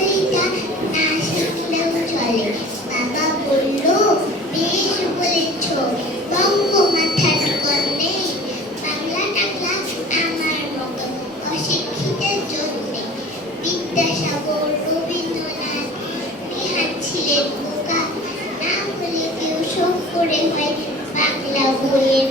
বাঙালিটা না শিখলেও চলে। বাবা বলল, বেশ বলেছ, বঙ্গমাতার কন্যে, বাংলা টাংলা আমার মতো অশিক্ষিতের জন্যে। বিদ্যাসাগর, রবীন্দ্রনাথ, নেহাত ছিলেন বোকা, না হলে কেউ শখ করে হয় বাংলা বইয়ের